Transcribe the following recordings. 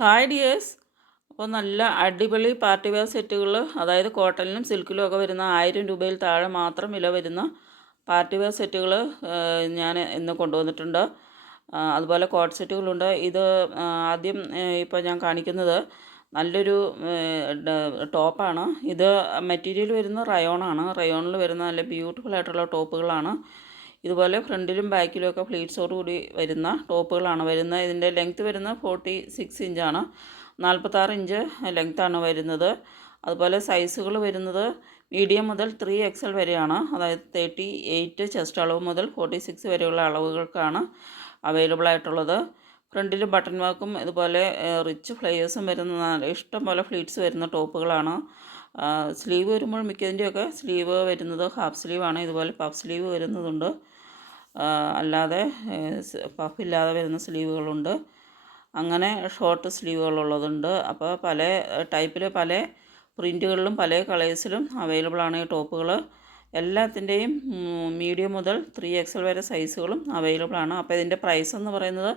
Hi dears. അപ്പോൾ നല്ല അടിപൊളി പാർട്ടി വെയർ സെറ്റുകൾ, അതായത് കോട്ടണിലും സിൽക്കിലും ഒക്കെ വരുന്ന 1000 രൂപയിൽ താഴെ മാത്രം വില വരുന്ന പാർട്ടി വെയർ സെറ്റുകൾ ഞാൻ ഇന്ന് കൊണ്ടുവന്നിട്ടുണ്ട്. അതുപോലെ കോട്ട് സെറ്റുകളുണ്ട്. ഇത് ആദ്യം ഇപ്പോൾ ഞാൻ കാണിക്കുന്നത് നല്ലൊരു ടോപ്പാണ്. ഇത് മെറ്റീരിയൽ വരുന്ന റയോണാണ്. റയോണിൽ വരുന്ന നല്ല ബ്യൂട്ടിഫുൾ ആയിട്ടുള്ള ടോപ്പുകളാണ്. ഇതുപോലെ ഫ്രണ്ടിലും ബാക്കിലും ഒക്കെ ഫ്ലീറ്റ്സോട് കൂടി വരുന്ന ടോപ്പുകളാണ് വരുന്നത്. ഇതിൻ്റെ ലെങ്ത്ത് വരുന്നത് 46 ഇഞ്ചാണ്. 46 ഇഞ്ച് ലെങ്ത്താണ് വരുന്നത്. അതുപോലെ സൈസുകൾ വരുന്നത് മീഡിയം മുതൽ 3XL വരെയാണ്. അതായത് 38 ചെസ്റ്റ് അളവ് മുതൽ 46 വരെയുള്ള അളവുകൾക്കാണ് അവൈലബിൾ ആയിട്ടുള്ളത്. ഫ്രണ്ടിൽ ബട്ടൺ വർക്കും ഇതുപോലെ റിച്ച് ഫ്ലയേഴ്സും വരുന്ന ഇഷ്ടം പോലെ ഫ്ലീറ്റ്സ് വരുന്ന ടോപ്പുകളാണ്. സ്ലീവ് വരുമ്പോൾ മിക്കതിൻ്റെയൊക്കെ സ്ലീവ് വരുന്നത് ഹാഫ് സ്ലീവാണ്. ഇതുപോലെ പഫ് സ്ലീവ് വരുന്നതുണ്ട്. അല്ലാതെ പഫില്ലാതെ വരുന്ന സ്ലീവുകളുണ്ട്. അങ്ങനെ ഷോർട്ട് സ്ലീവുകളുള്ളതുണ്ട്. അപ്പോൾ പല ടൈപ്പിൽ പല പ്രിൻറ്റുകളിലും പല കളേഴ്സിലും അവൈലബിളാണ് ഈ ടോപ്പുകൾ. എല്ലാത്തിൻ്റെയും മീഡിയം മുതൽ 3XL വരെ സൈസുകളും അവൈലബിളാണ്. അപ്പോൾ ഇതിൻ്റെ പ്രൈസ് എന്ന് പറയുന്നത്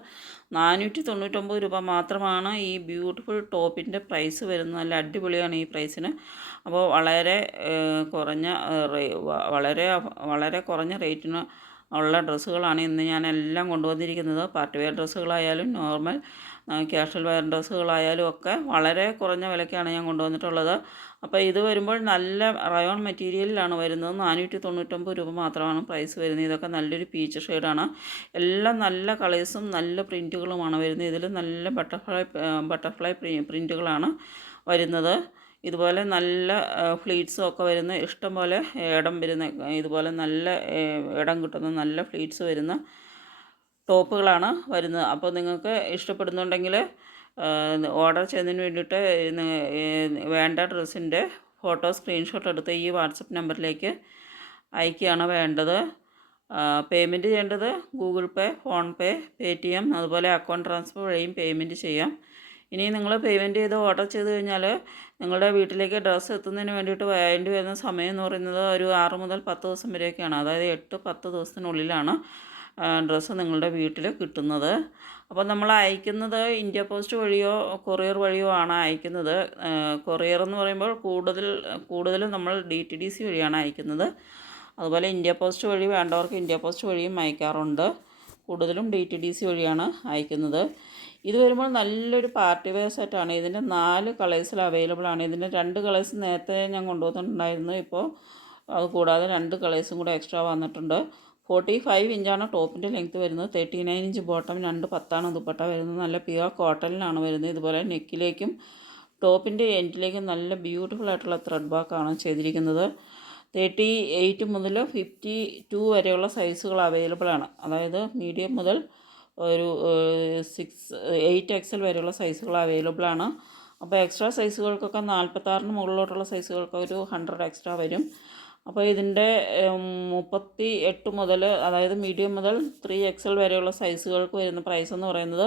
499 രൂപ മാത്രമാണ് ഈ ബ്യൂട്ടിഫുൾ ടോപ്പിൻ്റെ പ്രൈസ് വരുന്നത്. നല്ല അടിപൊളിയാണ് ഈ പ്രൈസിന്. അപ്പോൾ വളരെ കുറഞ്ഞ റേറ്റിന് ഉള്ള ഡ്രസ്സുകളാണ് ഇന്ന് ഞാൻ എല്ലാം കൊണ്ടുവന്നിരിക്കുന്നത്. പാർട്ടി വെയർ ഡ്രസ്സുകളായാലും നോർമൽ ക്യാഷ്വൽ വെയർ ഡ്രസ്സുകളായാലും ഒക്കെ വളരെ കുറഞ്ഞ വിലയ്ക്കാണ് ഞാൻ കൊണ്ടുവന്നിട്ടുള്ളത്. അപ്പോൾ ഇത് വരുമ്പോൾ നല്ല റയോൺ മെറ്റീരിയലിലാണ് വരുന്നത്. 499 രൂപ മാത്രമാണ് പ്രൈസ് വരുന്നത്. ഇതൊക്കെ നല്ലൊരു പീച്ച് ഷെയ്ഡാണ്. എല്ലാം നല്ല കളേഴ്സും നല്ല പ്രിൻറ്റുകളുമാണ് വരുന്നത്. ഇതിൽ നല്ല ബട്ടർഫ്ലൈ പ്രിൻറ്റുകളാണ് വരുന്നത്. ഇതുപോലെ നല്ല ഫ്ലീറ്റ്സും ഒക്കെ വരുന്ന ഇഷ്ടംപോലെ ഇടം വരുന്ന ഇതുപോലെ നല്ല ഇടം കിട്ടുന്ന നല്ല ഫ്ലീറ്റ്സ് വരുന്ന ടോപ്പുകളാണ് വരുന്നത്. അപ്പോൾ നിങ്ങൾക്ക് ഇഷ്ടപ്പെടുന്നുണ്ടെങ്കിൽ ഓർഡർ ചെയ്യുന്നതിന് വേണ്ടിയിട്ട് വേണ്ട ഡ്രസ്സിൻ്റെ ഫോട്ടോ സ്ക്രീൻഷോട്ട് എടുത്ത് ഈ വാട്സപ്പ് നമ്പറിലേക്ക് അയക്കുകയാണ് വേണ്ടത്. പേയ്മെൻറ്റ് ചെയ്യേണ്ടത് ഗൂഗിൾ പേ, ഫോൺ പേ, പേടിഎം അതുപോലെ അക്കൗണ്ട് ട്രാൻസ്ഫർ വഴിയും പേയ്മെൻറ്റ് ചെയ്യാം. ഇനി നിങ്ങൾ പേയ്മെൻറ്റ് ചെയ്ത് ഓർഡർ ചെയ്ത് കഴിഞ്ഞാൽ നിങ്ങളുടെ വീട്ടിലേക്ക് ഡ്രസ്സ് എത്തുന്നതിന് വേണ്ടിയിട്ട് വേണ്ടി വരുന്ന സമയം എന്ന് പറയുന്നത് ഒരു 6 മുതൽ 10 ദിവസം വരെയൊക്കെയാണ്. അതായത് 8-10 ദിവസത്തിനുള്ളിലാണ് ഡ്രസ്സ് നിങ്ങളുടെ വീട്ടിൽ കിട്ടുന്നത്. അപ്പോൾ നമ്മൾ അയക്കുന്നത് ഇന്ത്യ പോസ്റ്റ് വഴിയോ കൊറിയർ വഴിയോ ആണ് അയക്കുന്നത്. കൊറിയർ എന്ന് പറയുമ്പോൾ കൂടുതലും നമ്മൾ DTDC വഴിയാണ് അയക്കുന്നത്. അതുപോലെ ഇന്ത്യ പോസ്റ്റ് വഴി വേണ്ടവർക്ക് ഇന്ത്യ പോസ്റ്റ് വഴിയും അയക്കാറുണ്ട്. കൂടുതലും DTDC വഴിയാണ് അയക്കുന്നത്. ഇത് വരുമ്പോൾ നല്ലൊരു പാർട്ടി വെയർ സെറ്റാണ്. ഇതിൻ്റെ 4 കളേഴ്സിൽ അവൈലബിൾ ആണ്. ഇതിൻ്റെ 2 കളേഴ്സ് നേരത്തെ ഞാൻ കൊണ്ടുവന്നിട്ടുണ്ടായിരുന്നു. ഇപ്പോൾ അത് കൂടാതെ 2 കളേഴ്സും കൂടെ എക്സ്ട്രാ വന്നിട്ടുണ്ട്. 45 ഇഞ്ചാണ് ടോപ്പിൻ്റെ ലെങ്ത്ത് വരുന്നത്. 39 ഇഞ്ച് ബോട്ടം, 210 ദുപ്പട്ട വരുന്നത്. നല്ല പ്യുവർ കോട്ടണിലാണ് വരുന്നത്. ഇതുപോലെ നെക്കിലേക്കും ടോപ്പിൻ്റെ എൻഡിലേക്കും നല്ല ബ്യൂട്ടിഫുൾ ആയിട്ടുള്ള ത്രെഡ് വർക്കാണ് ചെയ്തിരിക്കുന്നത്. 38 മുതൽ 52 വരെയുള്ള സൈസുകൾ അവൈലബിൾ ആണ്. അതായത് മീഡിയം മുതൽ ഒരു 8XL വരെയുള്ള സൈസുകൾ അവൈലബിൾ ആണ്. അപ്പോൾ എക്സ്ട്രാ സൈസുകൾക്കൊക്കെ 46-ന് മുകളിലോട്ടുള്ള സൈസുകൾക്ക് ഒരു 100 എക്സ്ട്രാ വരും. അപ്പോൾ ഇതിൻ്റെ 38 മുതൽ അതായത് മീഡിയം മുതൽ 3XL വരെയുള്ള സൈസുകൾക്ക് വരുന്ന പ്രൈസ് എന്ന് പറയുന്നത്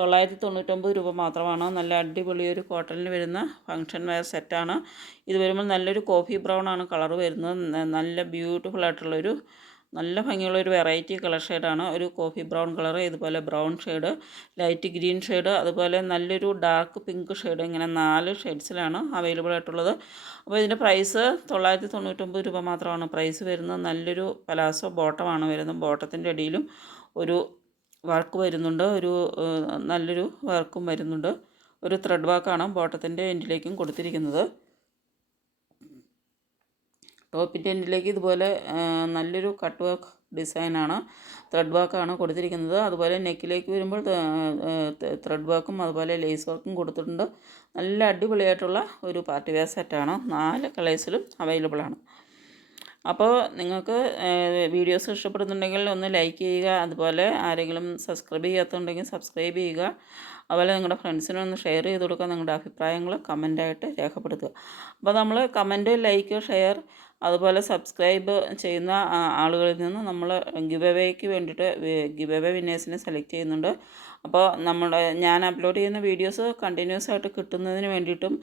999 രൂപ മാത്രമാണ്. നല്ല അടിപൊളി ഒരു കോട്ടണിൽ വരുന്ന ഫങ്ഷൻ വെയർ സെറ്റാണ്. ഇത് വരുമ്പോൾ നല്ലൊരു കോഫി ബ്രൗൺ ആണ് കളർ വരുന്നത്. നല്ല ബ്യൂട്ടിഫുൾ ആയിട്ടുള്ളൊരു നല്ല ഭംഗിയുള്ളൊരു വെറൈറ്റി കളർ ഷെയ്ഡാണ്. ഒരു കോഫി ബ്രൗൺ കളർ, ഇതുപോലെ brown shade, light green shade, അതുപോലെ നല്ലൊരു ഡാർക്ക് പിങ്ക് ഷെയ്ഡ്, ഇങ്ങനെ 4 ഷെയ്ഡ്സിലാണ് അവൈലബിൾ ആയിട്ടുള്ളത്. അപ്പോൾ ഇതിൻ്റെ പ്രൈസ് 999 രൂപ മാത്രമാണ് പ്രൈസ് വരുന്നത്. നല്ലൊരു പലാസോ ബോട്ടമാണ് വരുന്നത്. ബോട്ടത്തിൻ്റെ അടിയിലും ഒരു വർക്ക് വരുന്നുണ്ട്. നല്ലൊരു വർക്കും വരുന്നുണ്ട്. ഒരു ത്രെഡ് വർക്കാണ് ബോട്ടത്തിൻ്റെ എൻഡിലേക്കും കൊടുത്തിരിക്കുന്നത്. ടോപ്പിൻ്റെ എൻഡിലേക്ക് ഇതുപോലെ നല്ലൊരു കട്ട് വർക്ക് ഡിസൈനാണ്, ത്രെഡ് വർക്കാണ് കൊടുത്തിരിക്കുന്നത്. അതുപോലെ നെക്കിലേക്ക് വരുമ്പോൾ ത്രെഡ് വർക്കും അതുപോലെ ലേസ് വർക്കും കൊടുത്തിട്ടുണ്ട്. നല്ല അടിപൊളിയായിട്ടുള്ള ഒരു പാർട്ടി വെയർ സെറ്റാണ്. 4 കളേഴ്സിലും അവൈലബിൾ ആണ്. അപ്പോൾ നിങ്ങൾക്ക് വീഡിയോസ് ഇഷ്ടപ്പെടുന്നുണ്ടെങ്കിൽ ഒന്ന് ലൈക്ക് ചെയ്യുക. അതുപോലെ ആരെങ്കിലും സബ്സ്ക്രൈബ് ചെയ്യാത്തതുണ്ടെങ്കിൽ സബ്സ്ക്രൈബ് ചെയ്യുക. അതുപോലെ നിങ്ങളുടെ ഫ്രണ്ട്സിനൊന്ന് ഷെയർ ചെയ്ത് കൊടുക്കുക. നിങ്ങളുടെ അഭിപ്രായങ്ങൾ കമൻറ്റായിട്ട് രേഖപ്പെടുത്തുക. അപ്പോൾ നമ്മൾ കമൻറ്റ്, ലൈക്ക്, ഷെയർ അതുപോലെ സബ്സ്ക്രൈബ് ചെയ്യുന്ന ആളുകളിൽ നിന്ന് നമ്മൾ ഗിവ് അവേക്ക് വേണ്ടിയിട്ട് ഗിവ് അവേ വിന്നേഴ്സിനെ സെലക്ട് ചെയ്യുന്നുണ്ട്. അപ്പോൾ ഞാൻ അപ്ലോഡ് ചെയ്യുന്ന വീഡിയോസ് കണ്ടിന്യൂസ് ആയിട്ട് കിട്ടുന്നതിന് വേണ്ടിയിട്ടും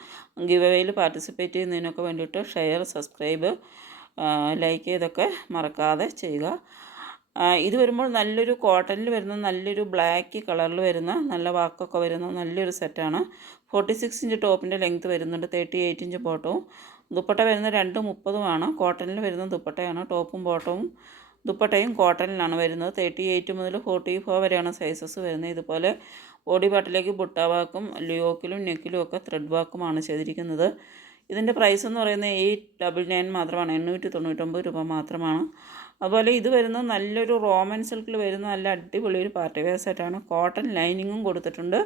ഗിവ് അവേയിൽ പാർട്ടിസിപ്പേറ്റ് ചെയ്യുന്നതിനൊക്കെ വേണ്ടിയിട്ട് ഷെയർ, സബ്സ്ക്രൈബ്, ലൈക്ക് ചെയ്തൊക്കെ മറക്കാതെ ചെയ്യുക. ഇത് വരുമ്പോൾ നല്ലൊരു കോട്ടണിൽ വരുന്ന നല്ലൊരു ബ്ലാക്ക് കളറിൽ വരുന്ന നല്ല വർക്കൊക്കെ വരുന്ന നല്ലൊരു സെറ്റാണ്. 46 ഇഞ്ച് ടോപ്പിൻ്റെ ലെങ്ത്ത് വരുന്നുണ്ട്. 38 ഇഞ്ച് ബോട്ടവും. ദുപ്പട്ട വരുന്നത് 230 കോട്ടണിൽ വരുന്ന ദുപ്പട്ടയാണ്. ടോപ്പും ബോട്ടവും ദുപ്പട്ടയും കോട്ടണിലാണ് വരുന്നത്. 38 മുതൽ 44 വരെയാണ് സൈസസ് വരുന്നത്. ഇതുപോലെ ബോഡി പാർട്ടിലേക്ക് ബുട്ട വർക്കും യോക്കിലും നെക്കിലും ഒക്കെ ത്രെഡ് വർക്കുമാണ് ചെയ്തിരിക്കുന്നത്. ഇതിൻ്റെ പ്രൈസ് എന്ന് പറയുന്നത് 899 മാത്രമാണ്. 899 രൂപ മാത്രമാണ്. അതുപോലെ ഇത് വരുന്നത് നല്ലൊരു റോമൻ സിൽക്കിൽ വരുന്ന നല്ല അടിപൊളി ഒരു പാർട്ടി വെയർ സെറ്റാണ്. കോട്ടൺ ലൈനിങ്ങും കൊടുത്തിട്ടുണ്ട്.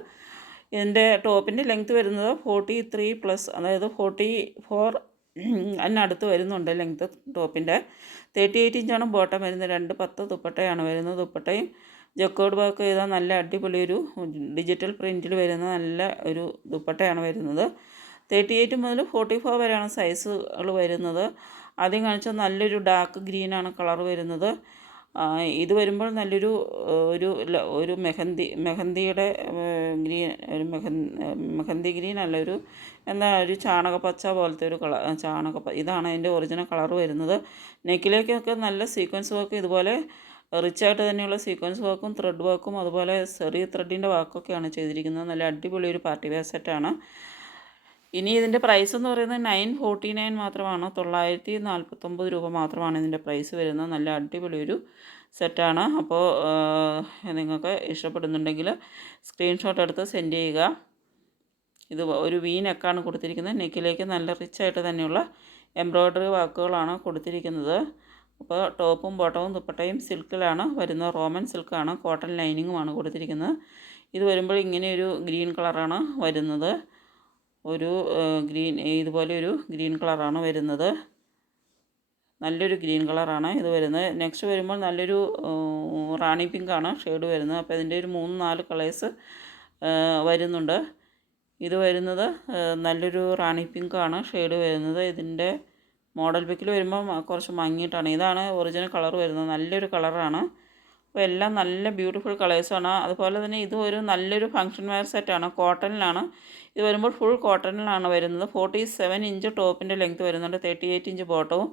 ഇതിൻ്റെ ടോപ്പിൻ്റെ ലെങ്ത്ത് വരുന്നത് 43+, അതായത് 44 അതിനടുത്ത് വരുന്നുണ്ട് ലെങ്ത്ത് ടോപ്പിൻ്റെ. 38 ഇഞ്ചാണ് ബോട്ടം വരുന്നത്. 210 ദുപ്പട്ടയാണ് വരുന്നത്. ദുപ്പട്ടയും ജക്കോഡ് വർക്ക് ചെയ്ത നല്ല അടിപൊളി ഒരു ഡിജിറ്റൽ പ്രിൻറ്റിൽ വരുന്ന നല്ല ഒരു ദുപ്പട്ടയാണ് വരുന്നത്. 38 മുതൽ 44 വരെയാണ് സൈസുകൾ വരുന്നത്. ആദ്യം കാണിച്ച നല്ലൊരു ഡാർക്ക് ഗ്രീനാണ് കളർ വരുന്നത്. ഇത് വരുമ്പോൾ നല്ലൊരു ഒരു മെഹന്തിയുടെ ഗ്രീൻ, ഒരു മെഹന്തി ഗ്രീൻ അല്ല, ഒരു ചാണകപ്പച്ച പോലത്തെ ഒരു കളർ, ഇതാണ് അതിൻ്റെ ഒറിജിനൽ കളർ വരുന്നത്. നെക്കിലേക്കൊക്കെ നല്ല സീക്വൻസ് വർക്ക്, ഇതുപോലെ റിച്ചായിട്ട് തന്നെയുള്ള സീക്വൻസ് വർക്കും ത്രെഡ് വർക്കും അതുപോലെ ചെറിയ ത്രെഡിൻ്റെ വർക്കൊക്കെയാണ് ചെയ്തിരിക്കുന്നത്. നല്ല അടിപൊളി ഒരു പാർട്ടി വെയർ സെറ്റാണ്. ഇനി ഇതിൻ്റെ പ്രൈസ് എന്ന് പറയുന്നത് 949 മാത്രമാണ്. 949 രൂപ മാത്രമാണ് ഇതിൻ്റെ പ്രൈസ് വരുന്നത്. നല്ല അടിപൊളി ഒരു സെറ്റാണ്. അപ്പോൾ നിങ്ങൾക്ക് ഇഷ്ടപ്പെടുന്നുണ്ടെങ്കിൽ സ്ക്രീൻഷോട്ട് എടുത്ത് സെൻഡ് ചെയ്യുക. ഇത് ഒരു വി നെക്കാണ് കൊടുത്തിരിക്കുന്നത്. നെക്കിലേക്ക് നല്ല റിച്ചായിട്ട് തന്നെയുള്ള എംബ്രോയ്ഡറി വർക്കുകളാണ് കൊടുത്തിരിക്കുന്നത്. അപ്പോൾ ടോപ്പും ബോട്ടവും ദുപ്പട്ടയും സിൽക്കിലാണ് വരുന്നത്. റോമൻ സിൽക്കാണ്. കോട്ടൺ ലൈനിങ്ങുമാണ് കൊടുത്തിരിക്കുന്നത്. ഇത് വരുമ്പോൾ ഇങ്ങനെ ഒരു ഗ്രീൻ കളറാണ് വരുന്നത്. ഇതുപോലെ ഒരു ഗ്രീൻ കളറാണ് വരുന്നത്. നല്ലൊരു ഗ്രീൻ കളറാണ് ഇത് വരുന്നത്. നെക്സ്റ്റ് വരുമ്പോൾ നല്ലൊരു റാണി പിങ്കാണ് ഷെയ്ഡ് വരുന്നത്. അപ്പോൾ ഇതിൻ്റെ ഒരു 3-4 കളേഴ്സ് വരുന്നുണ്ട്. ഇത് വരുന്നത് നല്ലൊരു റാണി പിങ്കാണ് ഷെയ്ഡ് വരുന്നത്. ഇതിൻ്റെ മോഡൽ പിക്കിൽ വരുമ്പോൾ കുറച്ച് മങ്ങിയിട്ടാണ്. ഇതാണ് ഒറിജിനൽ കളർ വരുന്നത്. നല്ലൊരു കളറാണ്. അപ്പോൾ എല്ലാം നല്ല ബ്യൂട്ടിഫുൾ കളേഴ്സാണ്. അതുപോലെ തന്നെ ഇത് ഒരു നല്ലൊരു ഫങ്ഷൻ വെയർ സെറ്റാണ്. കോട്ടണിലാണ് ഇത് വരുമ്പോൾ. ഫുൾ കോട്ടണിലാണ് വരുന്നത്. 47 ഇഞ്ച് ടോപ്പിൻ്റെ ലെങ്ത്ത് വരുന്നുണ്ട്. 38 ഇഞ്ച് ബോട്ടവും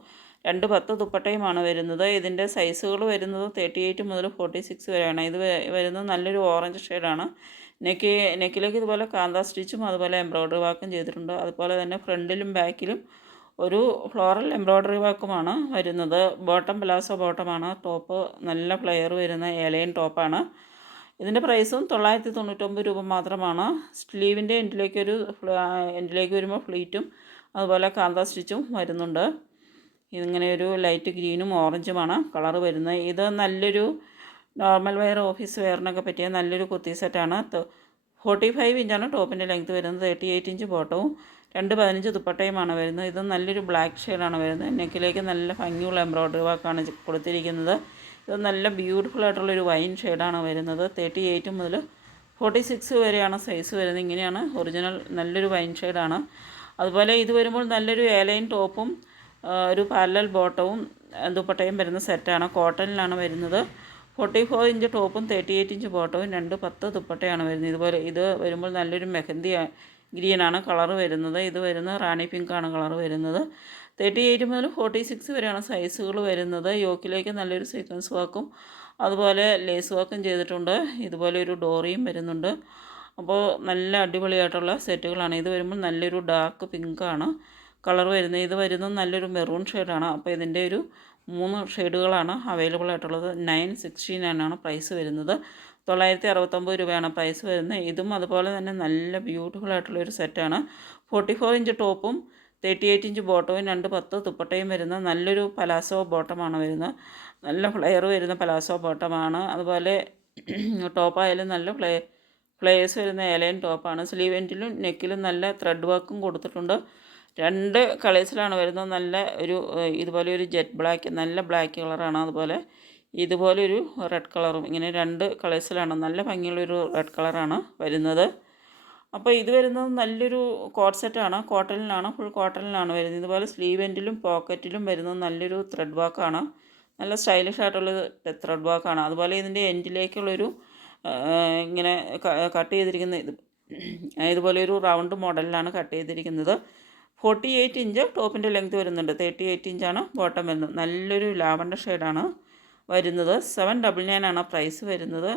210 ദുപ്പട്ടയുമാണ് വരുന്നത്. ഇതിൻ്റെ സൈസുകൾ വരുന്നത് 38 മുതൽ 46 വരെയാണ്. ഇത് വരുന്നത് നല്ലൊരു ഓറഞ്ച് ഷെയ്ഡാണ്. നെക്കിലേക്ക് ഇതുപോലെ കാന്ത സ്റ്റിച്ചും അതുപോലെ എംബ്രോയ്ഡറി വർക്കും ചെയ്തിട്ടുണ്ട്. അതുപോലെ തന്നെ ഫ്രണ്ടിലും ബാക്കിലും ഒരു ഫ്ലോറൽ എംബ്രോയ്ഡറി വർക്കുമാണ് വരുന്നത്. ബോട്ടം പലാസോ ബോട്ടമാണ്. ടോപ്പ് നല്ല ഫ്ലെയർ വരുന്ന എലൈൻ ടോപ്പാണ്. ഇതിൻ്റെ പ്രൈസും 999 രൂപ മാത്രമാണ്. സ്ലീവിൻ്റെ എൻഡിലേക്ക് വരുമ്പോൾ ഫ്ലീറ്റും അതുപോലെ കാന്ത സ്റ്റിച്ചും വരുന്നുണ്ട്. ഇതിങ്ങനെ ഒരു ലൈറ്റ് ഗ്രീനും ഓറഞ്ചുമാണ് കളർ വരുന്നത്. ഇത് നല്ലൊരു നോർമൽ വെയർ, ഓഫീസ് വെയറിനൊക്കെ പറ്റിയ നല്ലൊരു കുർത്തി സെറ്റാണ്. 45 ഇഞ്ചാണ് ടോപ്പിൻ്റെ ലെങ്ത്ത് വരുന്നത്. 38 ഇഞ്ച് ബോട്ടവും 215 ദുപ്പട്ടയുമാണ് വരുന്നത്. ഇത് നല്ലൊരു ബ്ലാക്ക് ഷെയ്ഡാണ് വരുന്നത്. നെക്കിലേക്ക് നല്ല ഭംഗിയുള്ള എംബ്രോയ്ഡറി വർക്കാണ് കൊടുത്തിരിക്കുന്നത്. ഇത് നല്ല ബ്യൂട്ടിഫുൾ ആയിട്ടുള്ളൊരു വൈൻ ഷെയ്ഡാണ് വരുന്നത്. 38 മുതൽ 46 വരെയാണ് സൈസ് വരുന്നത്. ഇങ്ങനെയാണ് ഒറിജിനൽ നല്ലൊരു വൈൻ ഷെയ്ഡാണ്. അതുപോലെ ഇത് വരുമ്പോൾ നല്ലൊരു എലൈൻ ടോപ്പും ഒരു പാരലൽ ബോട്ടവും ദുപ്പട്ടയും വരുന്ന സെറ്റാണ്. കോട്ടണിലാണ് വരുന്നത്. 44 ഇഞ്ച് ടോപ്പും 38 ഇഞ്ച് ബോട്ടവും 210 ദുപ്പട്ടയാണ് വരുന്നത്. ഇതുപോലെ ഇത് വരുമ്പോൾ നല്ലൊരു മെഹന്തി ഗ്രീനാണ് കളർ വരുന്നത്. ഇത് വരുന്നത് റാണി പിങ്കാണ് കളർ വരുന്നത്. 38 മുതൽ 46 വരെയാണ് സൈസുകൾ വരുന്നത്. യോക്കിലേക്ക് നല്ലൊരു സീക്വൻസ് വർക്കും അതുപോലെ ലേസ് വർക്കും ചെയ്തിട്ടുണ്ട്. ഇതുപോലെ ഒരു ഡോറിയും വരുന്നുണ്ട്. അപ്പോൾ നല്ല അടിപൊളിയായിട്ടുള്ള സെറ്റുകളാണ്. ഇത് വരുമ്പോൾ നല്ലൊരു ഡാർക്ക് പിങ്കാണ് കളർ വരുന്നത്. ഇത് വരുന്നത് നല്ലൊരു മെറൂൺ ഷെയ്ഡാണ്. അപ്പോൾ ഇതിൻ്റെ ഒരു 3 ഷെയ്ഡുകളാണ് അവൈലബിൾ ആയിട്ടുള്ളത്. 969 പ്രൈസ് വരുന്നത്. 969 രൂപയാണ് പ്രൈസ് വരുന്നത്. ഇതും അതുപോലെ തന്നെ നല്ല ബ്യൂട്ടിഫുൾ ആയിട്ടുള്ളൊരു സെറ്റാണ്. 44 ഇഞ്ച് ടോപ്പും 38 ഇഞ്ച് ബോട്ടവും 210 ദുപ്പട്ടയും വരുന്ന നല്ലൊരു പലാസോ ബോട്ടമാണ് വരുന്നത്. നല്ല ഫ്ലെയർ വരുന്ന പലാസോ ബോട്ടമാണ്. അതുപോലെ ടോപ്പായാലും നല്ല ഫ്ലെയേഴ്സ് വരുന്ന എലൈൻ ടോപ്പാണ്. സ്ലീവ് എൻഡിലും നെക്കിലും നല്ല ത്രെഡ് വർക്കും കൊടുത്തിട്ടുണ്ട്. 2 കളേഴ്സിലാണ് വരുന്നത്. നല്ല ഇതുപോലെ ഒരു ജെറ്റ് ബ്ലാക്ക്, നല്ല ബ്ലാക്ക് കളറാണ്. അതുപോലെ ഇതുപോലെ ഒരു റെഡ് കളറും, ഇങ്ങനെ 2 കളേഴ്സിലാണ്. നല്ല ഭംഗിയുള്ളൊരു റെഡ് കളറാണ് വരുന്നത്. അപ്പോൾ ഇത് വരുന്നത് നല്ലൊരു കോട്ട് സെറ്റാണ്. കോട്ടണിലാണ്, ഫുൾ കോട്ടണിലാണ് വരുന്നത്. ഇതുപോലെ സ്ലീവ് എൻഡിലും പോക്കറ്റിലും വരുന്നത് നല്ലൊരു ത്രെഡ് വർക്കാണ്. നല്ല സ്റ്റൈലിഷ് ആയിട്ടുള്ള ത്രെഡ് വർക്കാണ്. അതുപോലെ ഇതിൻ്റെ എൻഡിലേക്കുള്ളൊരു ഇങ്ങനെ കട്ട് ചെയ്തിരിക്കുന്ന ഇതുപോലെ ഒരു റൗണ്ട് മോഡലിലാണ് കട്ട് ചെയ്തിരിക്കുന്നത്. 48 ഇഞ്ച് ടോപ്പിൻ്റെ ലെങ്ത്ത് വരുന്നുണ്ട്. 38 ഇഞ്ചാണ് ബോട്ടം വരുന്നത്. നല്ലൊരു ലാവണ്ടർ ഷെയ്ഡാണ് വരുന്നത്. 799 ആണ് പ്രൈസ് വരുന്നത്.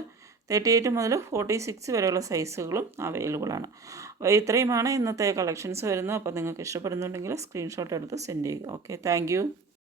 38 മുതൽ 46 വരെയുള്ള സൈസുകളും അവൈലബിൾ ആണ്. അപ്പോൾ ഇത്രയുമാണ് ഇന്നത്തെ കളക്ഷൻസ് വരുന്നത്. അപ്പോൾ നിങ്ങൾക്ക് ഇഷ്ടപ്പെടുന്നുണ്ടെങ്കിൽ സ്ക്രീൻഷോട്ട് എടുത്ത് സെൻഡ് ചെയ്യുക. Okay, thank you.